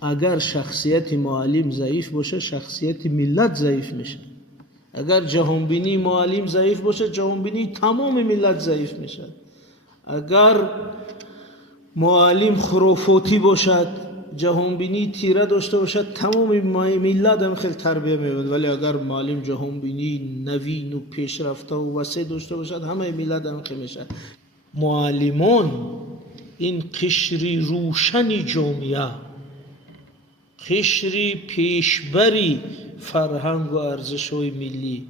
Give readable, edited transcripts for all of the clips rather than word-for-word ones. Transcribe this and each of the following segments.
اگر شخصیت معلم ضعیف باشه شخصیت ملت ضعیف میشه. اگر جهانبینی معلم ضعیف باشه جهانبینی تمام ملت ضعیف میشه. اگر معلم خرافاتی باشد جهانبینی تیره داشته باشد تمام ملت هم خیلی تربیه می‌یابد. ولی اگر معلم جهانبینی نوین و پیشرفته و وسیع داشته باشد همه ملت هم خیلی میشه. معلمان این قشری روشن جامعه، قشری پیشبری فرهنگ و ارزش‌های ملی،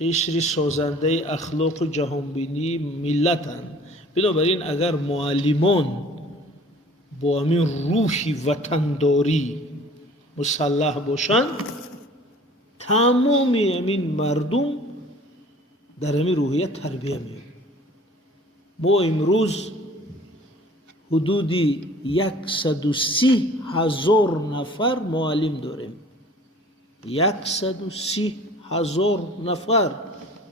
قشری سازنده اخلاق و جهانبینی ملتند. بنابراین اگر معلمان با همین روحی وطنداری مسلح باشند تمام همین مردم در همین روحیه تربیه می‌یابند. ما امروز حدود 130,000 نفر معلم داریم. 130,000 نفر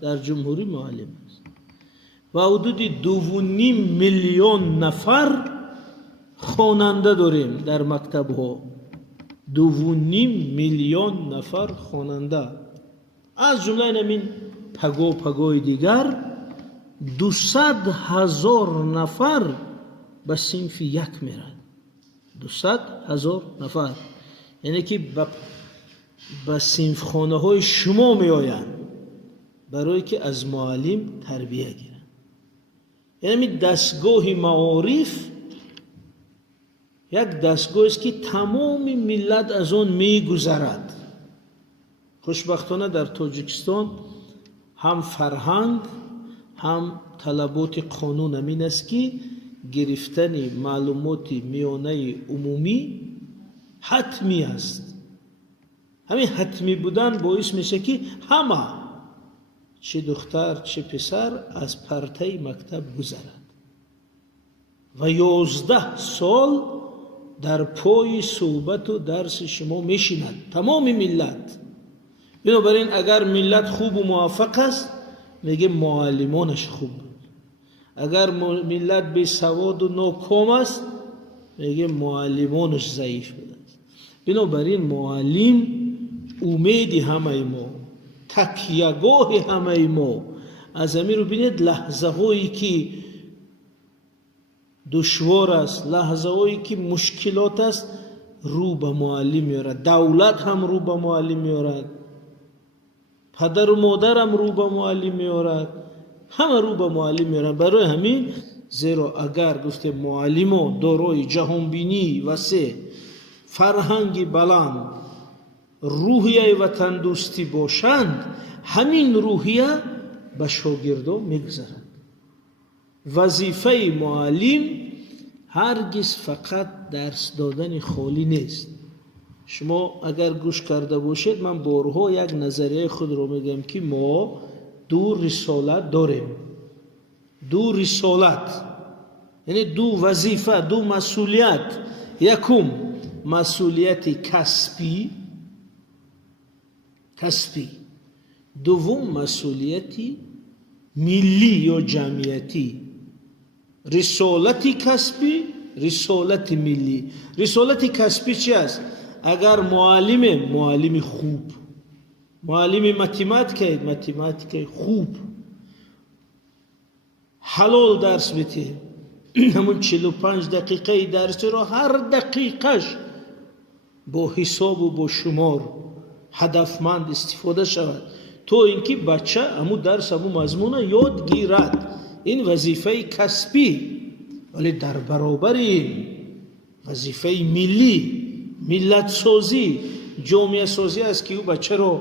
در جمهوری معلم است و حدود 2.5 میلیون نفر خواننده داریم در مکتب ها. 2.5 میلیون نفر خواننده. از جمله همین پگوی دیگر 200,000 نفر به صنف یک میرن. 200,000 نفر یعنی که به صنف خانه های شما می آیند برای که از معلم تربیه گیرن. یعنی دستگاه معارف یک دستگاه است که تمام ملت از آن می گذرد. خوشبختانه در تاجیکستان هم فرهنگ هم طلبات قانون همین است که گرفتن معلومات میانه عمومی حتمی است. همین حتمی بودن باعث میشه که همه چه دختر چه پسر از پرتای مکتب گذرد و 11 سال در پای صحبت و درس شما میشیند تمام ملت. بنابراین اگر ملت خوب و موفق است میگه معلمانش خوب بود. اگر ملت بی سواد و ناکام است میگه معلمانش ضعیف بود. بنابراین معلم امید همه ما، تکیهگاه همه ما. از همین رو بینید لحظه هایی که دشوار است، لحظه هایی که مشکلات است، رو به معلم میارد. دولت هم رو به معلم میارد، پدر و مادر هم رو به معلم میارد، همه رو به معلم میارد. برای همین زیرا اگر گفته معلم دارای جهانبینی وسیع، فرهنگ بلند، روحیه وطن دوستی باشند همین روحیه به شاگردان میگذرد. وظیفه معلم هرگز فقط درس دادن خالی نیست. شما اگر گوش کرده باشید من بارها یک نظریه خود رو میگم که ما 2 رسالت داریم. 2 رسالت یعنی 2 وظیفه، 2 مسئولیت. یکم مسئولیت کسبی، دوم مسئولیتی ملی یا جمعیتی. رسالتی کسبی، رسالت ملی. رسالت کسبی چی است؟ اگر معلم خوب، معلم متماتیک خوب، حلال درس بده، همون 45 دقیقه درس را هر دقیقش با حساب و با شمار هدفمند استفاده شود تا اینکه بچه همون درس همون مضمون یاد گیرد. این وظیفه کسبی. ولی در برابر این وظیفه ملی، ملت سازی، جامعه سازی است که او بچه رو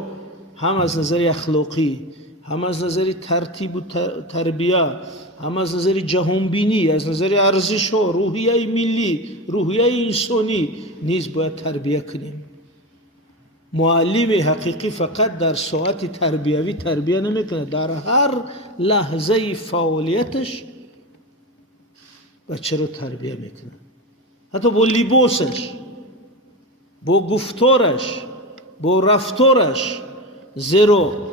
هم از نظر اخلاقی، هم از نظر ترتیب و تربیه، هم از نظر جهانبینی، از نظر ارزش ها، روحیه ملی، روحیه انسانی نیز باید تربیه کنیم. معلم حقیقی فقط در ساعت تربیوی تربیه نمیکنه، در هر لحظه فعالیتش بچه رو تربیه میکنه. حتی با لباسش، با گفتارش، با رفتارش. زیرا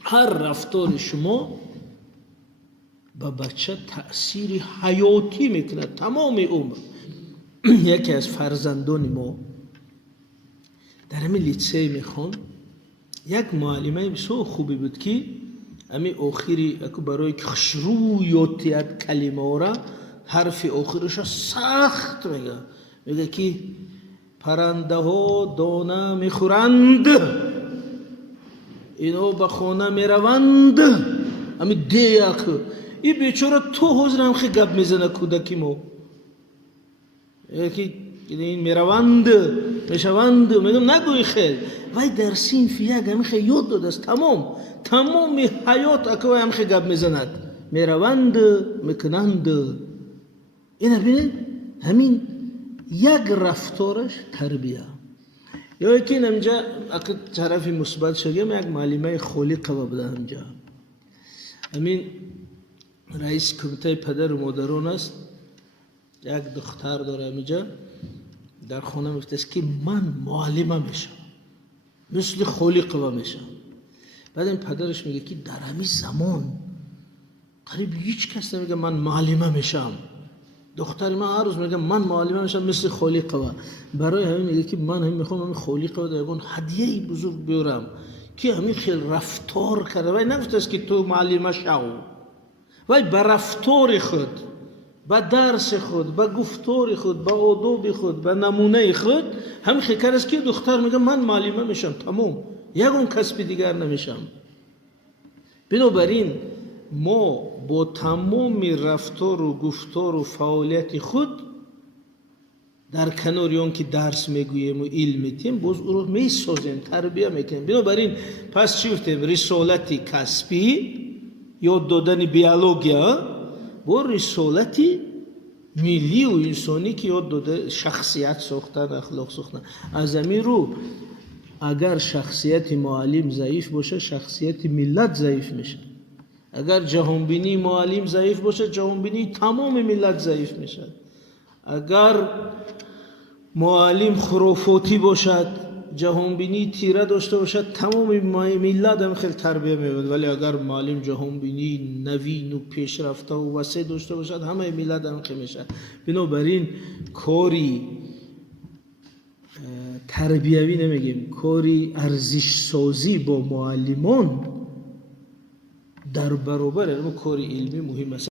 هر رفتار شما به بچه تأثیر حیاتی میکنه تمام عمر. یکی از فرزندان ما در همین لیسه میخوان، یک معلمه بسیار خوبی بود که امی آخری اکو برای که خشرویاتیت کلمه را حرف آخرش سخت میگه که پرنده ها دانه میخورند، اینا به خانه میروند. امی دیک این بیچاره تو حضر هم خیلی گب میزنه کودکی ما، یکی این میروند میشوند، میگم نگوی خیلی وای در صنف یک هم خیلی یاد داده است. تمام حیات اکوی هم خیلی گب میزند، میروند میکنند. این ببینید همین یک رفتارش تربیه. یا یکی نمجا اگه طرفی مثبت شدیم، یک معلمه خالقه بوده همجا. همین رئیس کمیته پدر و مادران است، یک دختر داره همینجا در خانه میفته که من معلمه میشم، مثل خالقه میشم. بعد این پدرش میگه که در همین زمان قریب هیچ کس نمیگه من معلمه میشم. دختر من هر روز میگه من معلمه میشم مثل خالقه. برای همین میگه که من همین میخوام همین خالقه در اون هدیه بزرگ بیارم که همین خیلی رفتار کرده. وای نگفته است که تو معلمه شو، وای به رفتار خود، به درس خود، به گفتار خود، به آداب خود، به نمونه خود همین خیلی کرده است که دختر میگه من معلمه میشم، تمام، یگون کسب دیگر نمیشم. بنابراین ما با تمام رفتار و گفتار و فعالیت خود در کنار اون که درس میگوییم و علم میتیم باز او رو میسازیم، تربیه میکنیم. بنابراین پس چی گفتیم؟ رسالتی کسبی یاد دادن بیولوژیا با رسالتی ملی و انسانی که یاد داده شخصیت ساختن، اخلاق ساختن. از همین رو اگر شخصیت معلم ضعیف باشه شخصیت ملت ضعیف میشه. اگر جهانبینی معلم ضعیف باشه جهانبینی تمام ملت ضعیف میشه. اگر معلم خرافاتی باشد جهانبینی تیره داشته باشد تمام ملت هم خیلی تربیه می‌یابد. ولی اگر معلم جهانبینی نوین و پیشرفته و وسیع داشته باشد همه ملت هم خیلی میشه. بنابراین کاری تربیوی نمیگیم، کاری ارزش سازی با معلمان در برابر کاری علمی مهم است.